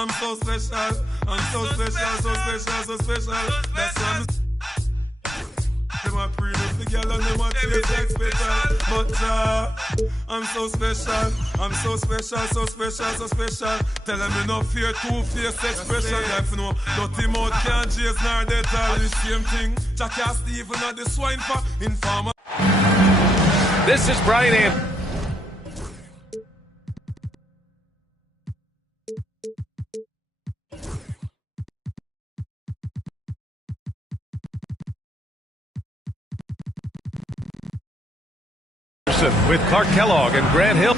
I'm so special. I'm so special, so special, so special. That's why I'm them a pre the girl and them a taste like special. But I'm so special. I'm so special, so special, so special. Tell them me no fear, two-faced expression. Life no dirty mouth can't chase nor they tell the same thing. Jackie Stephen at the swine for informer. This is Brian Anderson. With Clark Kellogg and Grant Hill.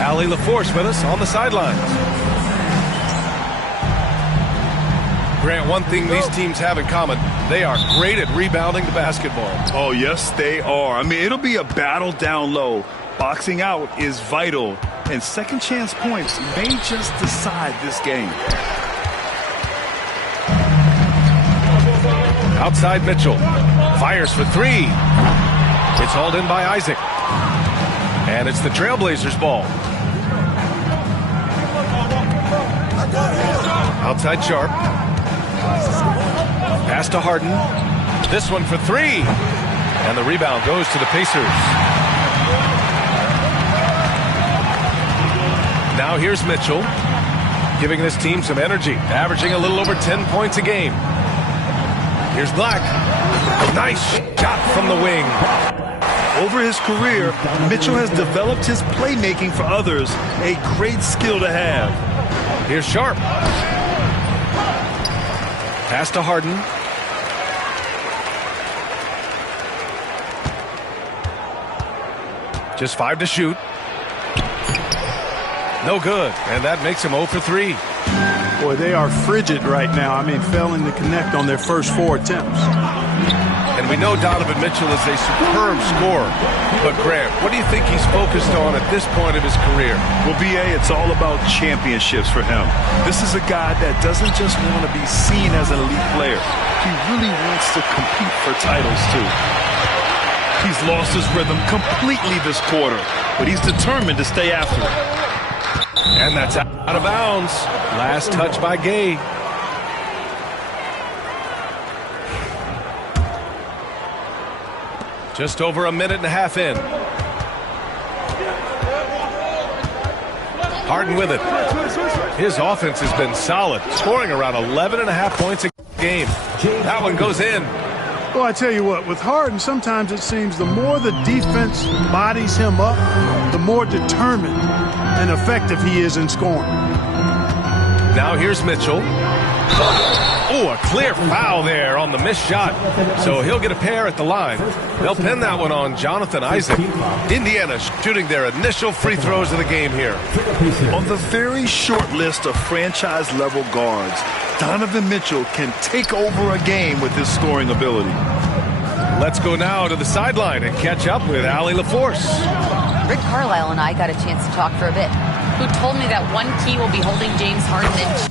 Allie LaForce with us on the sidelines. Grant, one thing these teams have in common, they are great at rebounding the basketball. Oh, yes, they are. I mean, it'll be a battle down low. Boxing out is vital, and second chance points may just decide this game. Outside Mitchell. Fires for three. It's hauled in by Isaac. And it's the Trailblazers' ball. Outside Sharp. Pass to Harden. This one for three. And the rebound goes to the Pacers. Now here's Mitchell, giving this team some energy, averaging a little over 10 points a game. Here's Black. Nice shot from the wing. Over his career, Mitchell has developed his playmaking for others, a great skill to have. Here's Sharp. Pass to Harden. Just 5 to shoot. No good, and that makes him 0 for 3. Boy, they are frigid right now. I mean, failing to connect on their first 4 attempts. And we know Donovan Mitchell is a superb scorer. But Grant, what do you think he's focused on at this point of his career? Well, B.A., it's all about championships for him. This is a guy that doesn't just want to be seen as an elite player. He really wants to compete for titles, too. He's lost his rhythm completely this quarter, but he's determined to stay after it. And that's out of bounds. Last touch by Gay. Just over a minute and a half in. Harden with it. His offense has been solid, scoring around 11.5 points a game. That one goes in. Well, I tell you what, with Harden, sometimes it seems the more the defense bodies him up, the more determined and effective he is in scoring. Now here's Mitchell. Oh, a clear foul there on the missed shot. So he'll get a pair at the line. They'll pin that one on Jonathan Isaac. Indiana shooting their initial free throws of the game here. On the very short list of franchise-level guards, Donovan Mitchell can take over a game with his scoring ability. Let's go now to the sideline and catch up with Allie LaForce. Rick Carlisle and I got a chance to talk for a bit. Who told me that one key will be holding James Harden in check.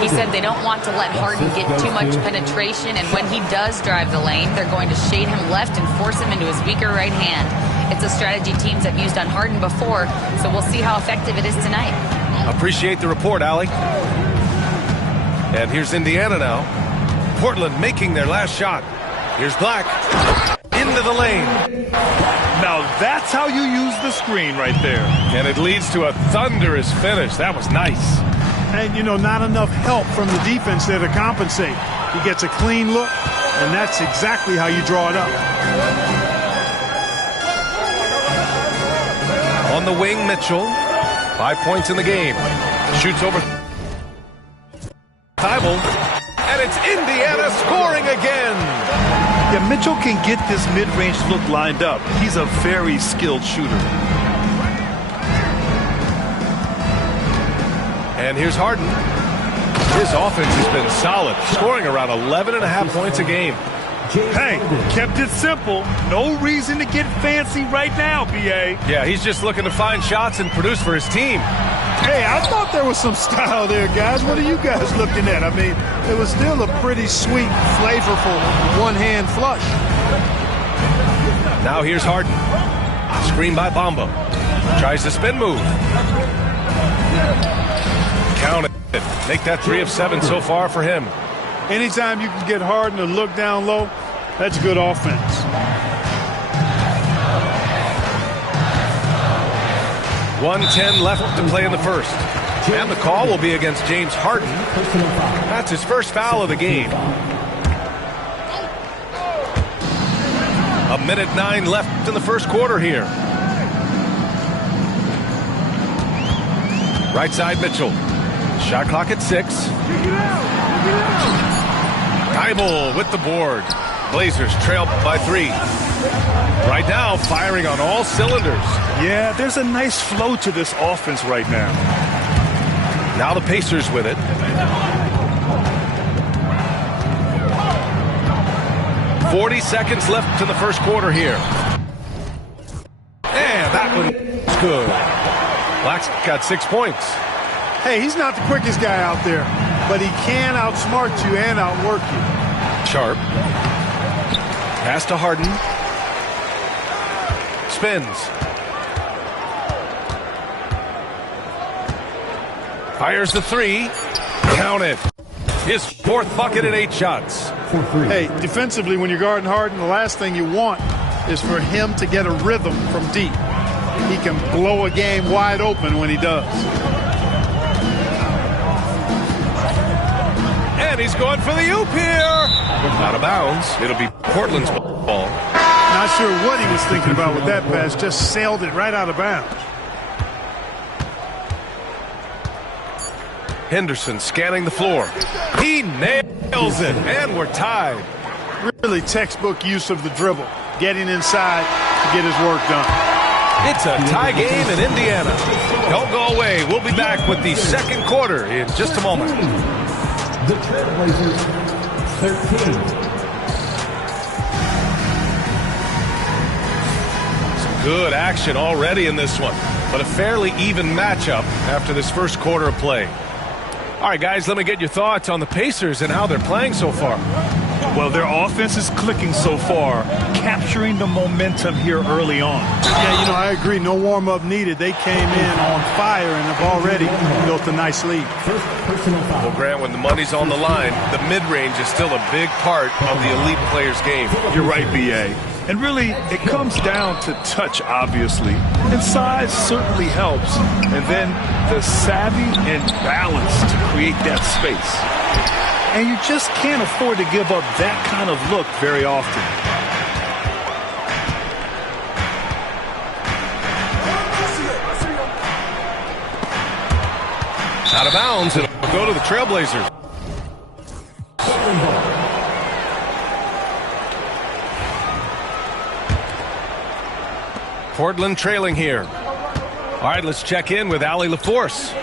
He said they don't want to let Harden get too much penetration, and when he does drive the lane, they're going to shade him left and force him into his weaker right hand. It's a strategy teams have used on Harden before, so we'll see how effective it is tonight. Appreciate the report, Allie. And here's Indiana now. Portland making their last shot. Here's Black. Into the lane. Now that's how you use the screen right there. And it leads to a thunderous finish. That was nice. And, you know, not enough help from the defense there to compensate. He gets a clean look, and that's exactly how you draw it up. On the wing, Mitchell. 5 points in the game. Shoots over Thibault, and it's Indiana scoring again. Yeah, Mitchell can get this mid-range look lined up. He's a very skilled shooter. And here's Harden. His offense has been solid, scoring around 11.5 points a game. Hey, kept it simple. No reason to get fancy right now, B.A. Yeah, he's just looking to find shots and produce for his team. Hey, I thought there was some style there, guys. What are you guys looking at? I mean, it was still a pretty sweet, flavorful one-hand flush. Now here's Harden. Screen by Bamba. Tries the spin move. Count it. Make that 3 of 7 so far for him. Anytime you can get Harden to look down low, that's good offense. .110 left to play in the first. And the call will be against James Harden. That's his first foul of the game. 1:09 left in the first quarter here. Right side Mitchell. Shot clock at 6. Thibault with the board. Blazers trail by 3. Right now, firing on all cylinders. Yeah, there's a nice flow to this offense right now. Now the Pacers with it. 40 seconds left in the first quarter here. And that one's good. Black's got 6 points. Hey, he's not the quickest guy out there, but he can outsmart you and outwork you. Sharp. Pass to Harden. Spins. Fires the 3. Count it. His 4th bucket at 8 shots. Hey, defensively, when you're guarding Harden, the last thing you want is for him to get a rhythm from deep. He can blow a game wide open when he does. And he's going for the oop here. Out of bounds. It'll be Portland's ball. Not sure what he was thinking about with that pass. Just sailed it right out of bounds. Henderson scanning the floor. He nails it. And we're tied. Really textbook use of the dribble. Getting inside to get his work done. It's a tie game in Indiana. Don't go away. We'll be back with the second quarter in just a moment. The Trailblazers 13. Some good action already in this one, but a fairly even matchup after this first quarter of play. All right, guys, let me get your thoughts on the Pacers and how they're playing so far. Well, their offense is clicking so far, capturing the momentum here early on. Yeah, you know, I agree. No warm-up needed. They came in on fire and have already built a nice lead. Well, Grant, when the money's on the line, the mid-range is still a big part of the elite player's game. You're right, B.A. And really, it comes down to touch, obviously. And size certainly helps. And then the savvy and balance to create that space. And you just can't afford to give up that kind of look very often. Out of bounds, it'll go to the Trailblazers. Portland trailing here. All right, let's check in with Allie LaForce.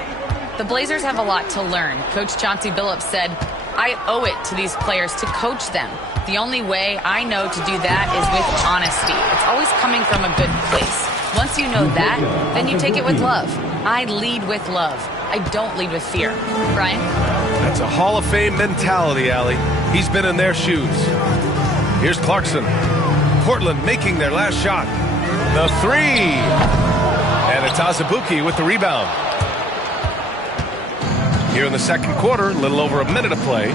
The Blazers have a lot to learn. Coach Chauncey Billups said, I owe it to these players to coach them. The only way I know to do that is with honesty. It's always coming from a good place. Once you know that, then you take it with love. I lead with love. I don't lead with fear. Brian? That's a Hall of Fame mentality, Allie. He's been in their shoes. Here's Clarkson. Portland making their last shot. The 3. And it's Azubuike with the rebound. Here in the second quarter, a little over a minute of play.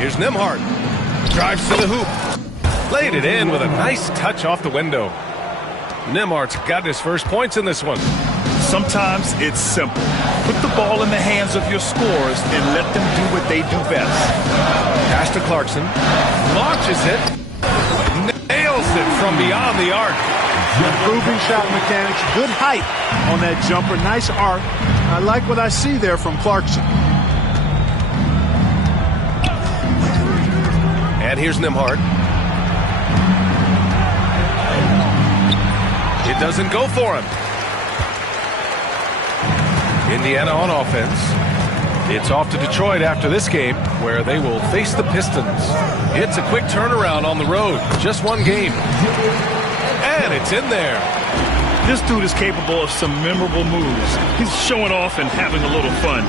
Here's Nembhard. Drives to the hoop. Laid it in with a nice touch off the window. Nembhard's got his first points in this one. Sometimes it's simple. Put the ball in the hands of your scorers and let them do what they do best. Pass to Clarkson. Launches it. Nails it from beyond the arc. Improving shot mechanics, good height on that jumper, nice arc. I like what I see there from Clarkson. And here's Nembhard. It doesn't go for him. Indiana on offense. It's off to Detroit after this game, where they will face the Pistons. It's a quick turnaround on the road. Just one game. And it's in there. This dude is capable of some memorable moves. He's showing off and having a little fun.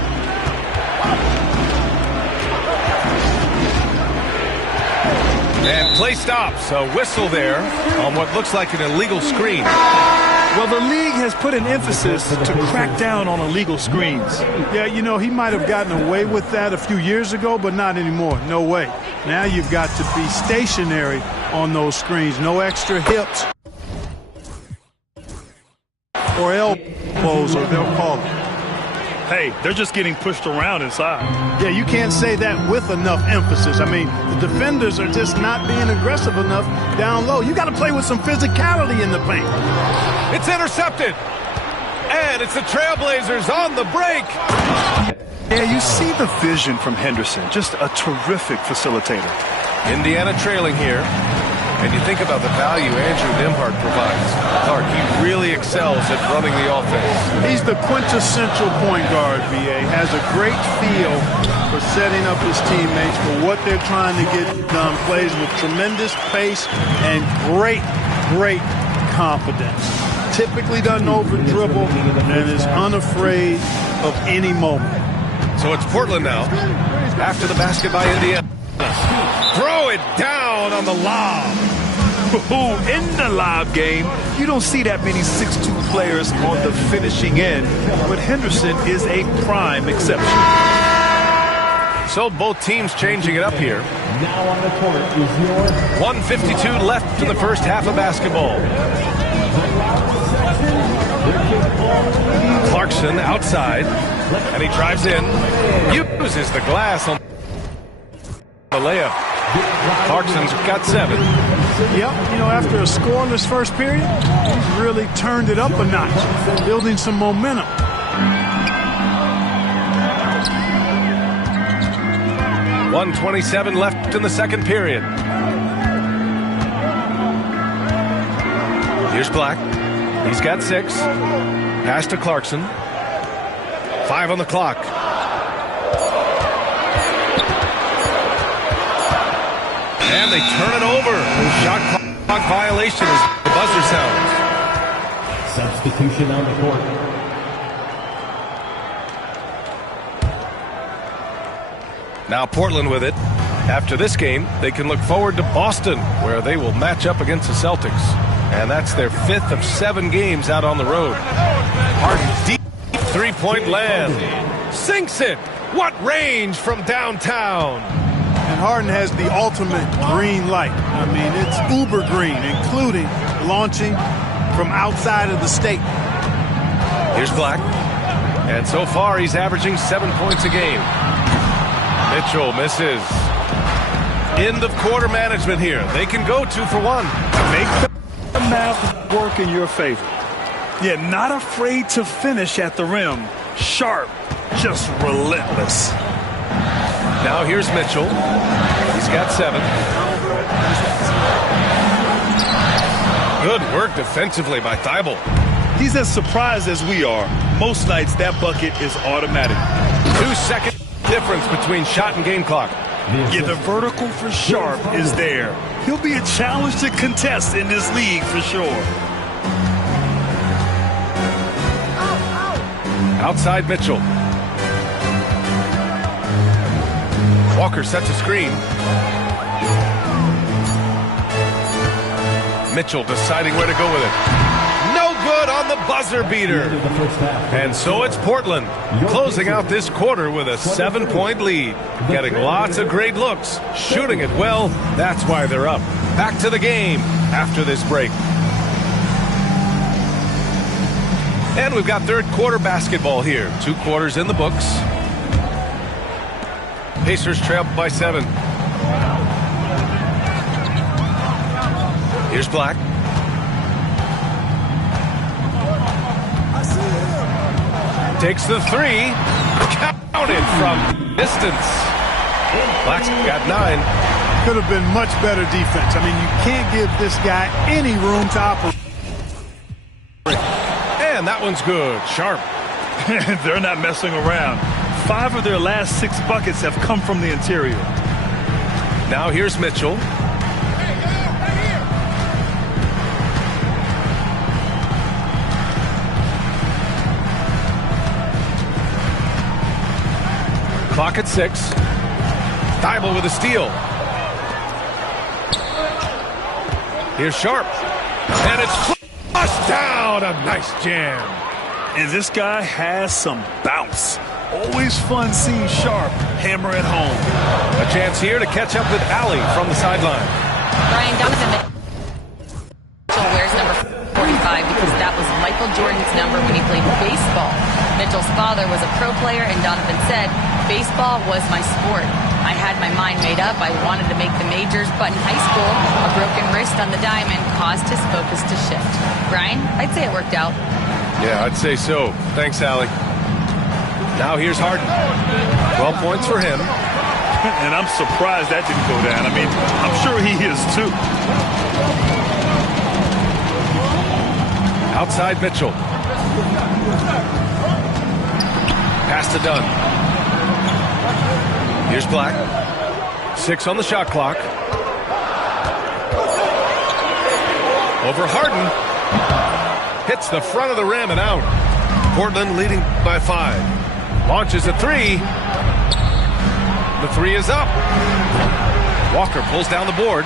And play stops. A whistle there on what looks like an illegal screen. Well, the league has put an emphasis to crack down on illegal screens. Yeah, you know, he might have gotten away with that a few years ago, but not anymore. No way. Now you've got to be stationary on those screens. No extra hips or elbows, or they'll call it. Hey, they're just getting pushed around inside. Yeah, you can't say that with enough emphasis. I mean, the defenders are just not being aggressive enough down low. You got to play with some physicality in the paint. It's intercepted. And it's the Trailblazers on the break. Yeah, you see the vision from Henderson. Just a terrific facilitator. Indiana trailing here. And you think about the value Andrew Nembhard provides. Clark, he really excels at running the offense. He's the quintessential point guard, VA. Has a great feel for setting up his teammates for what they're trying to get done. Plays with tremendous pace and great confidence. Typically doesn't over-dribble and is unafraid of any moment. So it's Portland now. After the basket by Indiana. Throw it down on the lob. In the lob game, you don't see that many 6'2 players on the finishing end, but Henderson is a prime exception. So both teams changing it up here. Now on the court is your 1:52 left in the first half of basketball. Clarkson outside, and he drives in, uses the glass on the layup. Clarkson's got 7. Yep, you know, after a scoreless first period, he's really turned it up a notch, building some momentum. .127 left in the second period. Here's Black. He's got 6. Pass to Clarkson. 5 on the clock. And they turn it over. Shot clock violation as the buzzer sounds. substitution on the court. Now Portland with it. After this game, they can look forward to Boston, where they will match up against the Celtics. And that's their 5th of 7 games out on the road. Harden deep three-point land. Sinks it. What range from downtown. And Harden has the ultimate green light. I mean, it's uber green, including launching from outside of the state. Here's Black. And so far, he's averaging 7 points a game. Mitchell misses. End of quarter management here. They can go 2 for 1. Make the math work in your favor. Yeah, not afraid to finish at the rim. Sharp, just relentless. Now here's Mitchell. He's got 7. Good work defensively by Thibault. He's as surprised as we are. Most nights that bucket is automatic. 2-second difference between shot and game clock. Yeah, the vertical for Sharp is there. He'll be a challenge to contest in this league for sure. Outside Mitchell. Walker sets a screen. Mitchell deciding where to go with it. No good on the buzzer beater. And so it's Portland closing out this quarter with a 7-point lead. Getting lots of great looks, shooting it well. That's why they're up. Back to the game after this break. And we've got third quarter basketball here. 2 quarters in the books. Pacers trail by 7. Here's Black. Takes the three. Counted from distance. Black's got 9. Could have been much better defense. I mean, you can't give this guy any room to operate. And that one's good. Sharp. They're not messing around. 5 of their last 6 buckets have come from the interior. Now here's Mitchell. Clock at 6. Thibault with a steal. Here's Sharp. And it's flushed down. A nice jam. And this guy has some bounce. Always fun seeing Sharp hammer at home. A chance here to catch up with Allie from the sideline. Brian Donovan Mitchell wears number 45 because that was Michael Jordan's number when he played baseball. Mitchell's father was a pro player, and Donovan said, "Baseball was my sport. I had my mind made up. I wanted to make the majors, but in high school, a broken wrist on the diamond caused his focus to shift." Brian, I'd say it worked out. Yeah, I'd say so. Thanks, Allie. Now here's Harden. 12 points for him. And I'm surprised that didn't go down. I mean, I'm sure he is too. Outside Mitchell. Pass to Dunn. Here's Black. 6 on the shot clock. Over Harden. Hits the front of the rim and out. Portland leading by 5. Launches a 3. The 3 is up. Walker pulls down the board.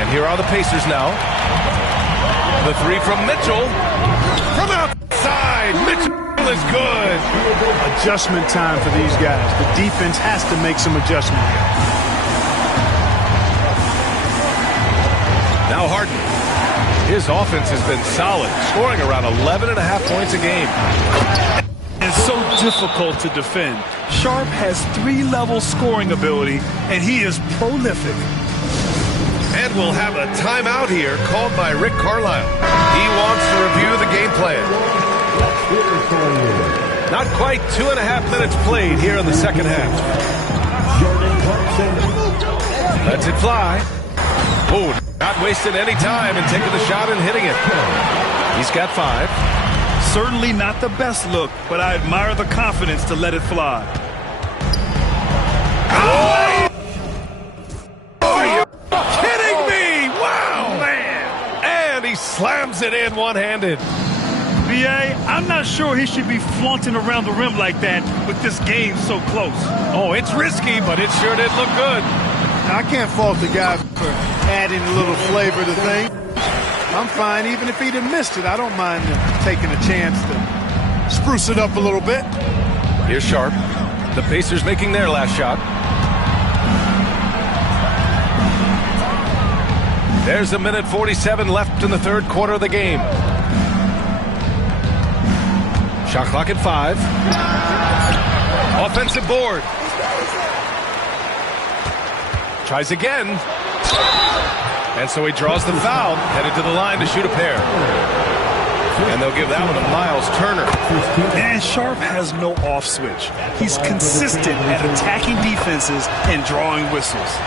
And here are the Pacers now. The 3 from Mitchell. From outside. Mitchell is good. Adjustment time for these guys. The defense has to make some adjustment. Now Harden. His offense has been solid, scoring around 11.5 points a game. It's so difficult to defend. Sharp has 3-level scoring ability, and he is prolific. And we'll have a timeout here called by Rick Carlisle. He wants to review the game plan. Not quite 2.5 minutes played here in the second half. Lets it fly. Oh, not wasting any time and taking the shot and hitting it. He's got 5. Certainly not the best look, but I admire the confidence to let it fly. Oh! Are you kidding me? Wow! Man! And he slams it in one-handed. B.A., I'm not sure he should be flaunting around the rim like that with this game so close. Oh, it's risky, but it sure did look good. Now, I can't fault the guy for adding a little flavor to things. I'm fine. Even if he'd have missed it, I don't mind taking a chance to spruce it up a little bit. Here's Sharp. The Pacers making their last shot. There's 1:47 left in the third quarter of the game. Shot clock at 5. Offensive board. Tries again. And so he draws the foul, headed to the line to shoot a pair. And they'll give that one to Miles Turner. And Sharp has no off switch. He's consistent at attacking defenses and drawing whistles.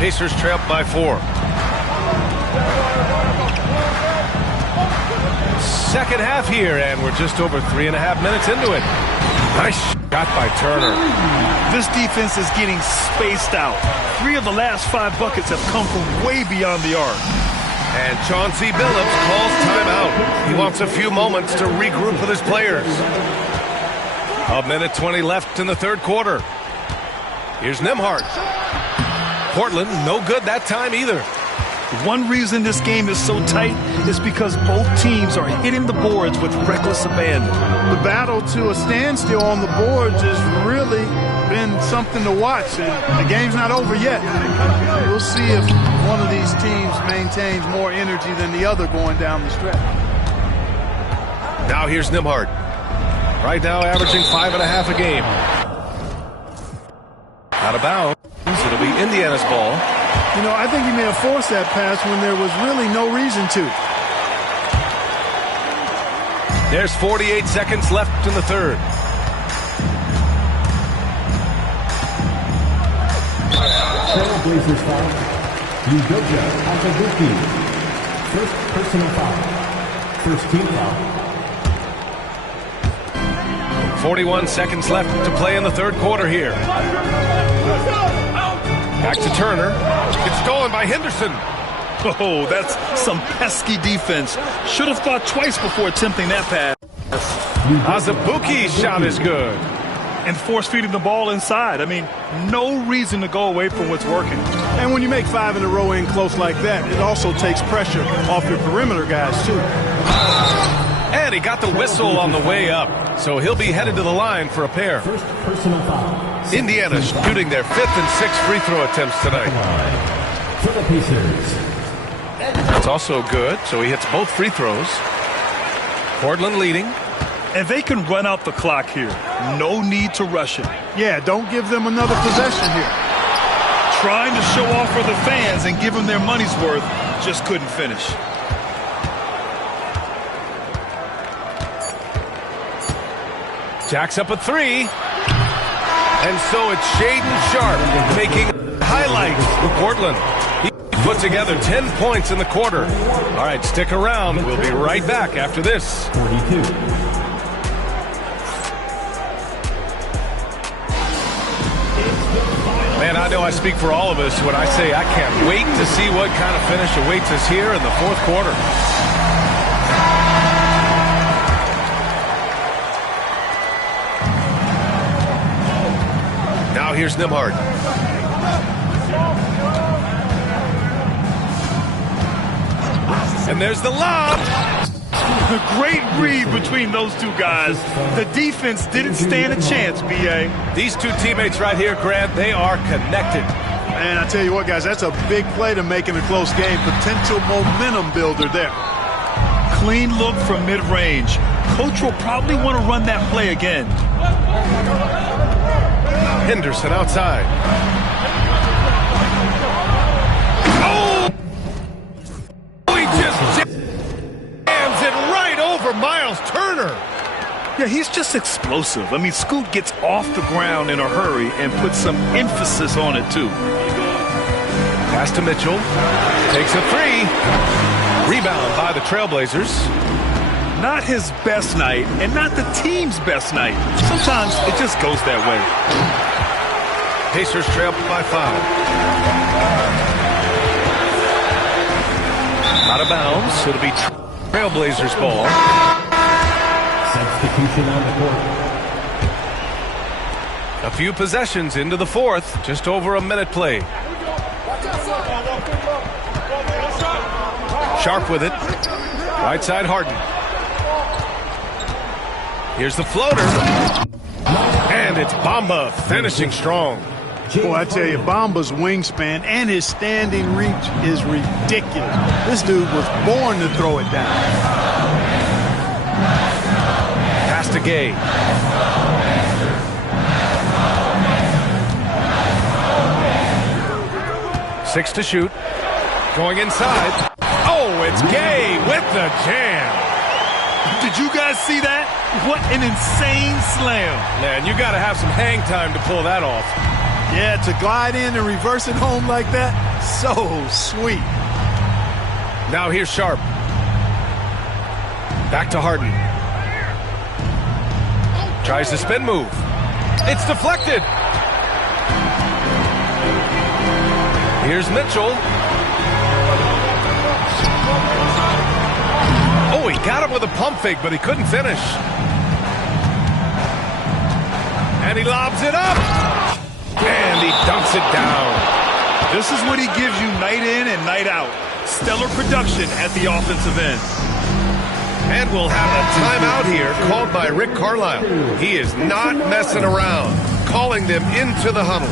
Pacers trail by 4. Second half here, and we're just over 3.5 minutes into it. Nice shot by Turner. This defense is getting spaced out. 3 of the last 5 buckets have come from way beyond the arc. And Chauncey Billups calls timeout. He wants a few moments to regroup with his players. 1:20 left in the third quarter. Here's Nembhard. Portland, no good that time either. One reason this game is so tight is because both teams are hitting the boards with reckless abandon. The battle to a standstill on the boards has really been something to watch, and the game's not over yet. We'll see if one of these teams maintains more energy than the other going down the stretch. Now here's Nembhard. Right now averaging 5.5 a game. Out of bounds. It'll be Indiana's ball. You know, I think he may have forced that pass when there was really no reason to. There's 48 seconds left in the third. Trailblazers foul. Udoka Azubuike. First personal foul. First team foul. 41 seconds left to play in the third quarter here. Back to Turner. It's stolen by Henderson. Oh, that's some pesky defense. Should have thought twice before attempting that pass. Azubuike's shot is good. And force-feeding the ball inside. I mean, no reason to go away from what's working. And when you make 5 in a row in close like that, it also takes pressure off your perimeter guys, too. And he got the whistle on the way up, so he'll be headed to the line for a pair. First personal foul. Indiana shooting their 5th and 6th free throw attempts tonight. For the Pacers. That's also good, so he hits both free throws. Portland leading. And they can run out the clock here. No need to rush it. Yeah, don't give them another possession here. Trying to show off for the fans and give them their money's worth, just couldn't finish. Jacks up a 3. And so it's Shaedon Sharpe making highlights for Portland. He put together 10 points in the quarter. All right, stick around. We'll be right back after this. 42. Man, I know I speak for all of us when I say I can't wait to see what kind of finish awaits us here in the fourth quarter. Now here's Nembhard. And there's the lob. A great read between those two guys. The defense didn't stand a chance, B.A. These two teammates right here, Grant, they are connected. And I tell you what, guys, that's a big play to make in a close game. Potential momentum builder there. Clean look from mid-range. Coach will probably want to run that play again. Henderson outside. Oh! He just jams it right over Miles Turner. Yeah, he's just explosive. I mean, Scoot gets off the ground in a hurry and puts some emphasis on it, too. Pass to Mitchell. Takes a 3. Rebound by the Trailblazers. Not his best night and not the team's best night. Sometimes it just goes that way. Pacers trail by 5. Out of bounds. It'll be Trailblazers ball. Substitution on the court. A few possessions into the fourth. Just over a minute played. Sharpe with it. Right side Harden. Here's the floater. And it's Bamba finishing strong. Boy, I tell you, Bamba's wingspan and his standing reach is ridiculous. This dude was born to throw it down. Pass to Gay. Six to shoot. Going inside. Oh, it's Gay with the jam. Did you guys see that? What an insane slam. Man, you got to have some hang time to pull that off. Yeah, to glide in and reverse it home like that, so sweet. Now here's Sharpe. Back to Harden. Tries the spin move. It's deflected. Here's Mitchell. Oh, he got him with a pump fake, but he couldn't finish. And he lobs it up. And he dunks it down. This is what he gives you night in and night out. Stellar production at the offensive end. And we'll have a timeout here called by Rick Carlisle. He is not messing around, calling them into the huddle.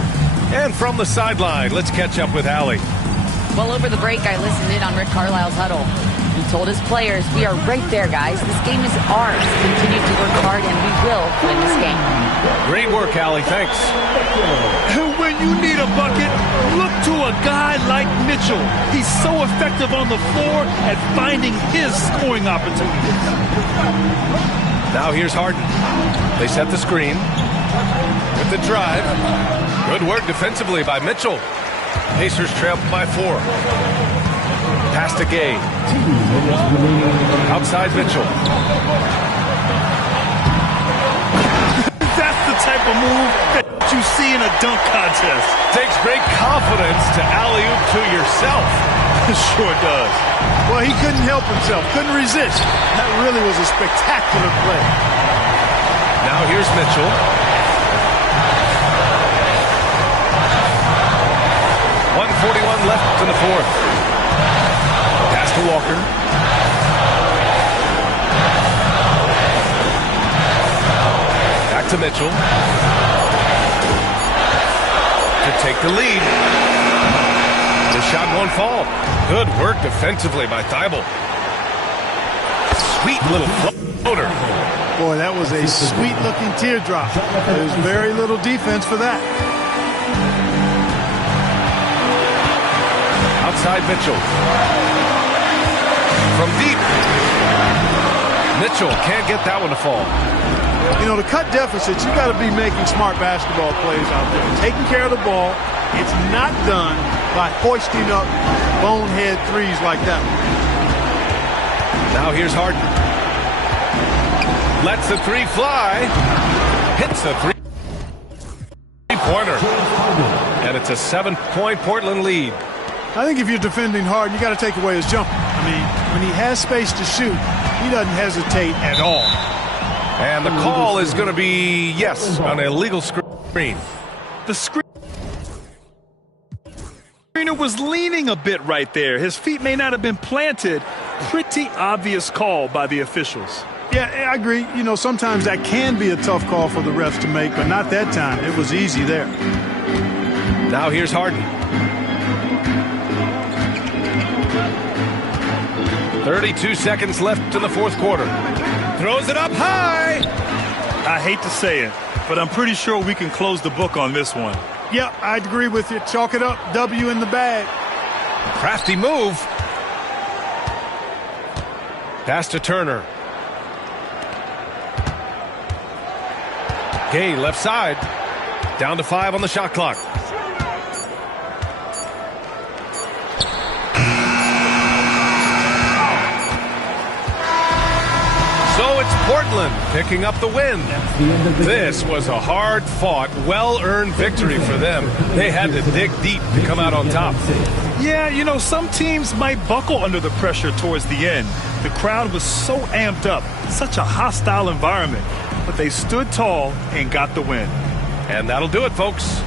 And from the sideline, let's catch up with Allie. Well, over the break, I listened in on Rick Carlisle's huddle. He told his players, "We are right there, guys. This game is ours. Continue to work hard, and we will win this game." Great work, Allie. Thanks. And when you need a bucket, look to a guy like Mitchell. He's so effective on the floor at finding his scoring opportunities. Now here's Harden. They set the screen. With the drive. Good work defensively by Mitchell. Pacers trail by 4. Pass to Gay. Outside Mitchell. That's the type of move that you see in a dunk contest. Takes great confidence to alley-oop to yourself. It sure does. Well, he couldn't help himself, couldn't resist. That really was a spectacular play. Now here's Mitchell. .141 left in the fourth. Pass to Walker. Back to Mitchell. To take the lead. The shot won't fall. Good work defensively by Thibault. Sweet little floater. Boy, that was a sweet-looking teardrop. There's very little defense for that. Outside Mitchell. From deep. Mitchell can't get that one to fall. You know, to cut deficits, you got to be making smart basketball plays out there. Taking care of the ball. It's not done by hoisting up bonehead threes like that one. Now here's Harden. Lets the three fly. Hits the three-pointer. And it's a 7-point Portland lead. I think if you're defending Harden, you got to take away his jumper. I mean, when he has space to shoot, he doesn't hesitate at all. And the call is going to be, yes, an illegal screen. The screener was leaning a bit right there. His feet may not have been planted. Pretty obvious call by the officials. Yeah, I agree. You know, sometimes that can be a tough call for the refs to make, but not that time. It was easy there. Now here's Harden. 32 seconds left in the fourth quarter. Throws it up high. I hate to say it, but I'm pretty sure we can close the book on this one. Yeah, I'd agree with you. Chalk it up. W in the bag. Crafty move. Pass to Turner. Gay left side. Down to 5 on the shot clock. So it's Portland picking up the win. This was a hard-fought, well-earned victory for them. They had to dig deep to come out on top. Yeah, you know, some teams might buckle under the pressure towards the end. The crowd was so amped up, such a hostile environment. But they stood tall and got the win. And that'll do it, folks.